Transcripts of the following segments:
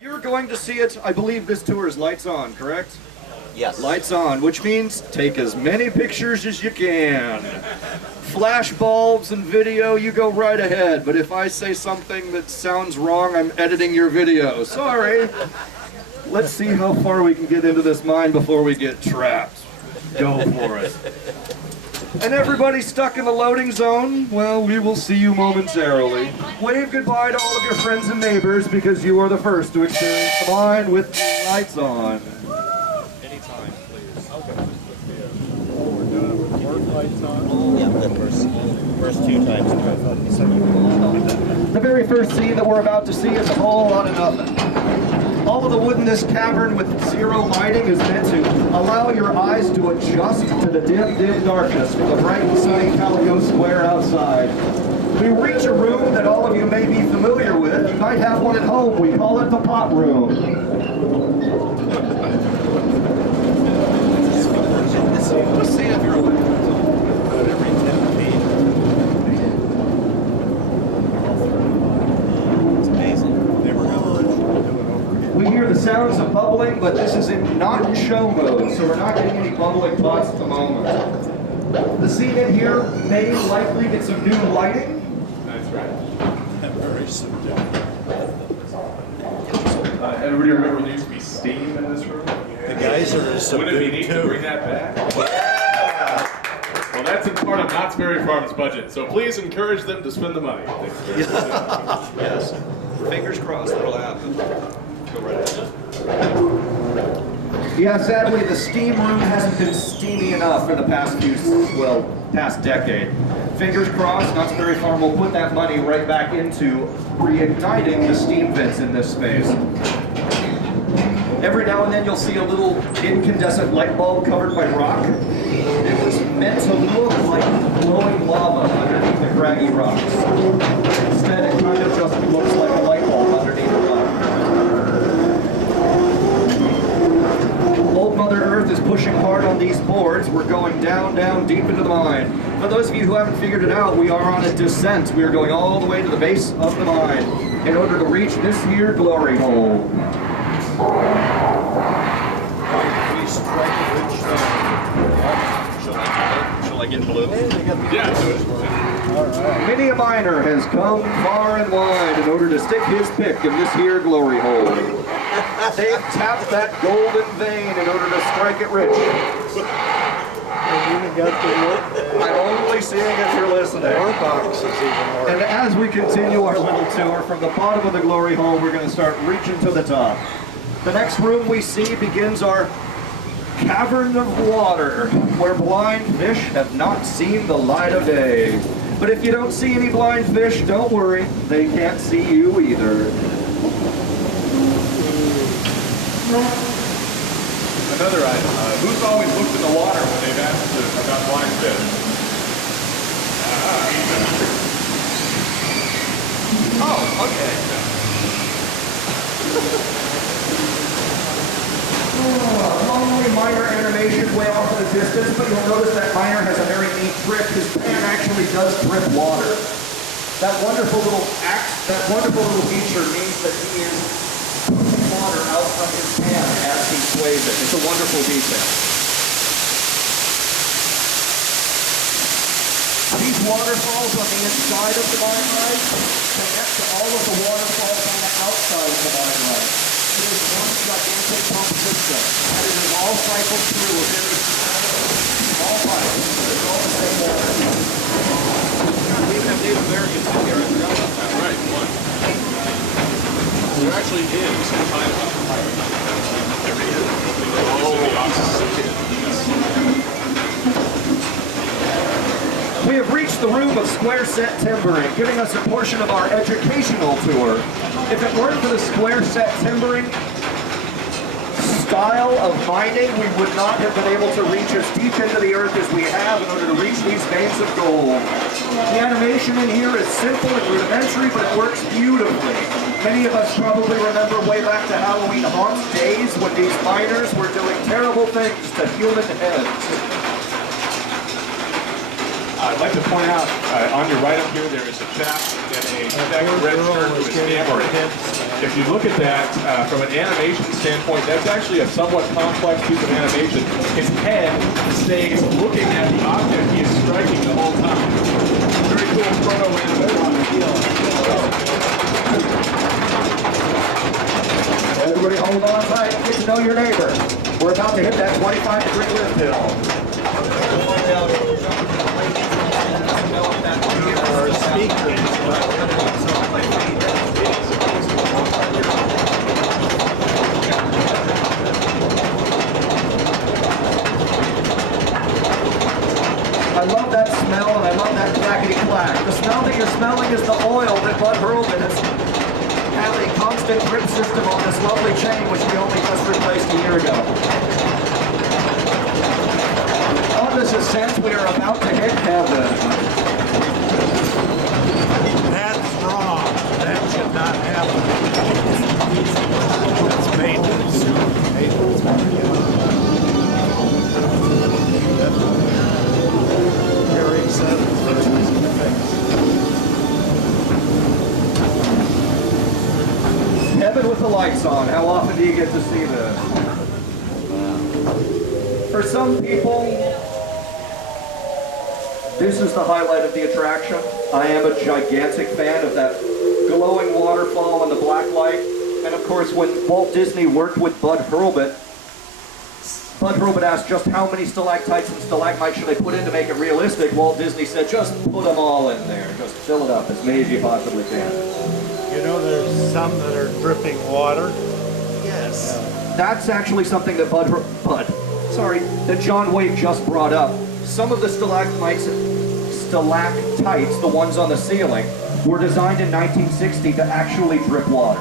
You're going to see it, I believe this tour is lights on, correct? Yes. Lights on, which means take as many pictures as you can. Flash bulbs and video, you go right ahead. But if I say something that sounds wrong, I'm editing your video. Sorry. Let's see how far we can get into this mine before we get trapped. Go for it. And everybody stuck in the loading zone, well, we will see you momentarily. Wave goodbye to all of your friends and neighbors because you are the first to experience the mine with the lights on. Anytime, please. Okay. We're doing it with work lights on. Yeah, the first two times. The very first scene that we're about to see is a whole lot of nothing. All of the wood in this cavern with zero lighting is meant to allow your eyes to adjust to the dim, dim darkness from the bright and sunny Calico Square outside. We reach a room that all of you may be familiar with. You might have one at home. We call it the pot room. Let's see if you're awake. Every 10 feet. It's amazing. Never have to do it over again. We hear the sounds of bubbling, but this is in not show mode, so we're not getting any bubbling pots at the moment. The scene in here may likely get some new lighting. That's right. Very subjective. Everybody remember there used to be steam in this room? The guys are Wouldn't it be subdued neat to bring too. that back? Well, that's in part of Knott's Berry Farm's budget, so please encourage them to spend the money. Yes. Fingers crossed that'll happen. Go right ahead. Yeah, sadly, the steam room hasn't been steamy enough for the past past decade. Fingers crossed, Knott's Berry Farm will put that money right back into reigniting the steam vents in this space. Every now and then you'll see a little incandescent light bulb covered by rock. It was meant to look like glowing lava underneath the craggy rocks. Instead, it kind of just looks like a light bulb underneath the rock. Old Mother Earth is pushing hard on these boards. We're going down, down, deep into the mine. For those of you who haven't figured it out, we are on a descent. We are going all the way to the base of the mine in order to reach this here glory hole. We strike a good shot. Shall I get blue? Yeah, do it. All right. Many a miner has come far and wide in order to stick his pick in this here glory hole. They've tapped that golden vein in order to strike it rich. And even got the I'm only seeing if you're listening. war boxes even more. And as we continue our little tour from the bottom of the glory hole, we're going to start reaching to the top. The next room we see begins our cavern of water, where blind fish have not seen the light of day. But if you don't see any blind fish, don't worry, they can't see you either. Another item. Who's always looked in the water when they've asked about blind fish? Oh, okay. Lonely miner animation way off in the distance, but you'll notice that miner has a very neat trick. His pan actually does drip water. That wonderful little feature means that he is pushing water out from his pan as he sways it. It's a wonderful detail. These waterfalls on the inside of the mine ride connect to all of the waterfalls on the outside of the mine ride. It is one gigantic pump system, and it is all cycled through a very small pipe. It's all the same water. We even have Native Americans in here. I forgot about that. Right, one. There actually is some kind of a pirate. There is. We have reached the room of square set timbering, giving us a portion of our educational tour. If it weren't for the square set timbering style of mining, we would not have been able to reach as deep into the earth as we have in order to reach these veins of gold. The animation in here is simple and rudimentary, but it works beautifully. Many of us probably remember way back to Halloween Haunt days when these miners were doing terrible things to human heads. I'd like to point out, on your right up here, there is a chap in a check red shirt who is hammering. If you look at that from an animation standpoint, that's actually a somewhat complex piece of animation. His head stays looking at the object he is striking the whole time. Very cool proto animation. Everybody hold on tight, get to know your neighbor. We're about to hit that 25-degree lift hill. Our speakers. I love that smell and I love that clackety-clack. The smell that you're smelling is the oil that Bud Hurlbut has had a constant drip system on this lovely chain, which we only just replaced a year ago. On this ascent, we are about to hit heaven. That's wrong. That should not happen. That's maintenance. Gary said it's very easy to fix. Heaven with the lights on. How often do you get to see this? For some people, this is the highlight of the attraction. I am a gigantic fan of that glowing waterfall and the black light. And of course, when Walt Disney worked with Bud Hurlbut asked just how many stalactites and stalagmites should I put in to make it realistic. Walt Disney said, just put them all in there. Just fill it up as many as you possibly can. You know, there's some that are dripping water. Yes. That's actually something that that John Waite just brought up. Some of the stalactites, the ones on the ceiling, were designed in 1960 to actually drip water.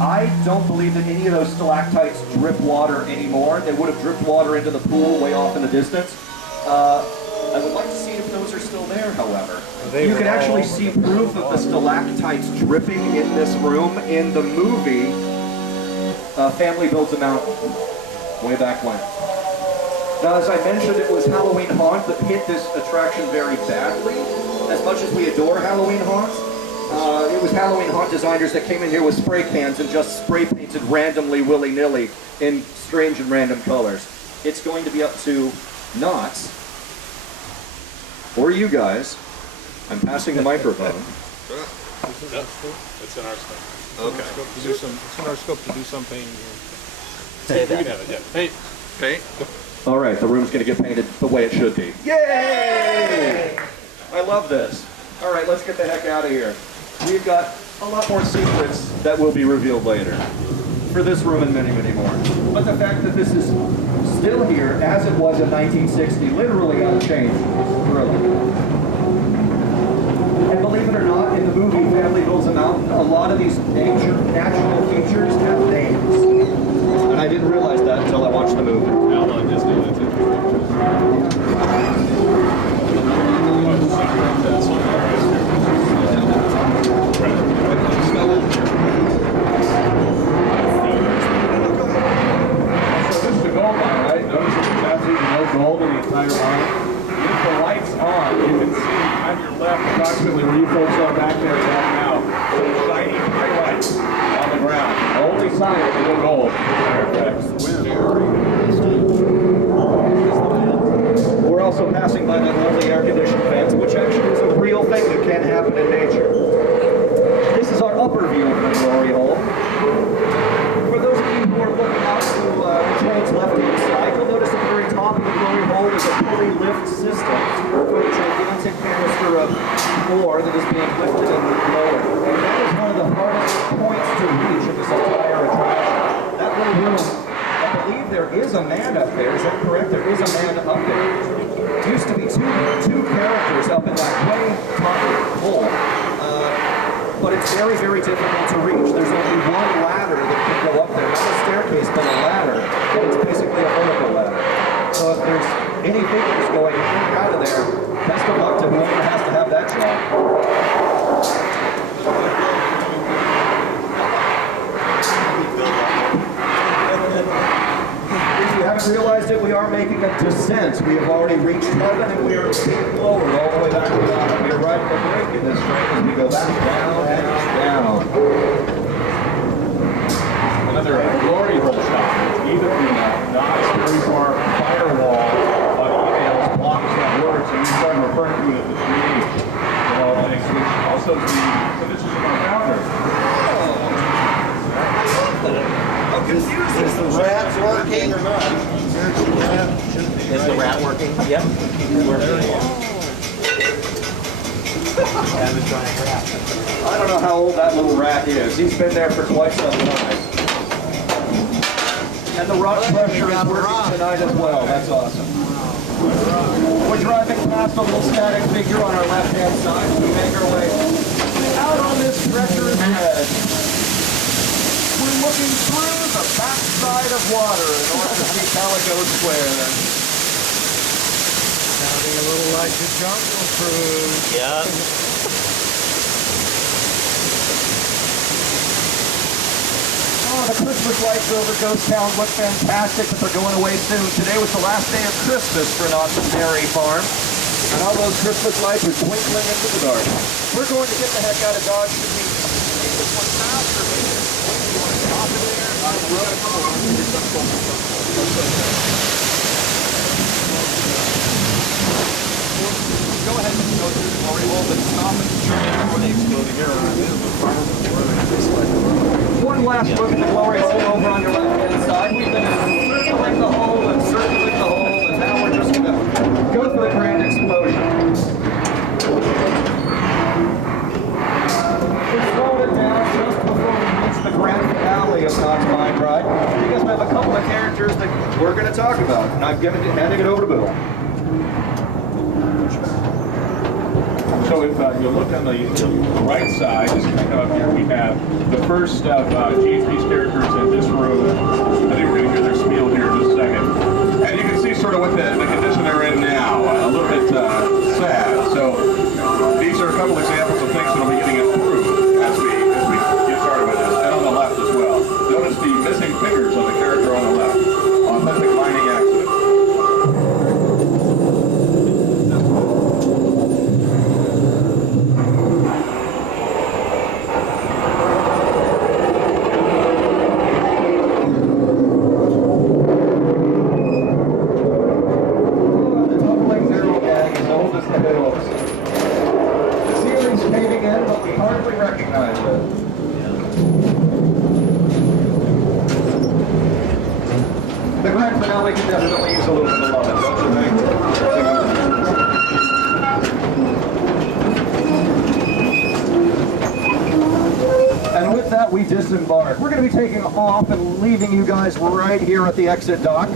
I don't believe that any of those stalactites drip water anymore. They would have dripped water into the pool way off in the distance. I would like to see if those are still there, however. You can actually see proof of the stalactites dripping in this room in the movie Family Builds a Mountain, way back when. Now, as I mentioned, it was Halloween Haunt that hit this attraction very badly. As much as we adore Halloween Haunts, it was Halloween Haunt designers that came in here with spray cans and just spray painted randomly, willy-nilly, in strange and random colors. It's going to be up to Knots, or you guys. I'm passing the microphone. It's in our stuff. Okay. It's in our scope to do some painting here. You can have it, yeah. Paint. Paint. All right, the room's going to get painted the way it should be. Yay! I love this. All right, let's get the heck out of here. We've got a lot more secrets that will be revealed later for this room and many, many more. But the fact that this is still here as it was in 1960, literally unchanged, is thrilling. And believe it or not, in the movie Family Builds a Mountain, a lot of these natural features have names. And I didn't realize that until I watched the movie. Outlaw Disney, that's interesting. So this is the gold mine, right? Notice there's absolutely no gold in the entire mine. With the lights on, you can see on your left approximately where you folks are back there right now, some shiny highlights on the ground. The only sign of the no gold. We're also passing by that lovely air-conditioned fence, which actually is a real thing that can happen in nature. This is our upper view of the glory hole. For those of you who are looking out to the train's left-hand side, you'll notice at the very top of the glory hole is a pulley lift system with a gigantic canister of ore that is being lifted and lowered. And that is one of the hardest points to reach in this entire attraction. That little room, I believe there is a man up there. Is that correct? There is a man up there. Used to be two characters up in that way top of the hole. But it's very, very difficult to reach. There's only one ladder that can go up there. Not a staircase, but a ladder. And it's basically a vertical ladder. So if there's any figures going in and out of there, best of luck to whoever has to have that job. If you haven't realized it, we are making a descent descents. We have already reached heaven and we are moving forward all the way back to the bottom. We are right at the break in this train as we go back down, down, down. Another glory hole shot. Either the not very far firewall of emails blocks that word, so we start referring to it as the 3H. Things, which also the conditions of our founder. I'm confused. Is the rat working? Is the rat working? Yep. I don't know how old that little rat is. He's been there for quite some time. And the rock pressure is working tonight as well. That's awesome. We're driving past a little static figure on our left-hand side. We make our way out on this treacherous ledge. We're looking through the backside of water in order to see Calico Square. Sounding a little like the Jungle Cruise. Yeah. Oh, the Christmas lights over Ghost Town look fantastic, but they're going away soon. Today was the last day of Christmas for Knott's Dairy Farm, and all those Christmas lights are twinkling into the dark. We're going to get the heck out of Dodge. Should we take this one fast, or maybe you want to stop it there? Go ahead and go through the glory hole, but stop it before they explode here. One last look at the glory hole over on your left-hand side. We've been circling the hole and circling the hole, and now we're just going to go for the grand explosion. We're slowing it down just before we reach the grand finale of Knott's Mine Train, because we have a couple of characters that we're going to talk about, and I'm handing it over to Bill. So if you look on the right side, just kind of up here, we have the first of GHP's characters in this room. I think we're going to hear their spiel here in just a second. And you can see sort of what the condition they're in now, a little bit sad. So these are a couple examples of things that will be getting improved as we get started with this. And on the left as well. Notice the missing fingers on the character on the left. Authentic mining accident. The grand finale can definitely use a little bit of love, don't you think? And with that, we disembark. We're going to be taking off and leaving you guys right here at the exit dock.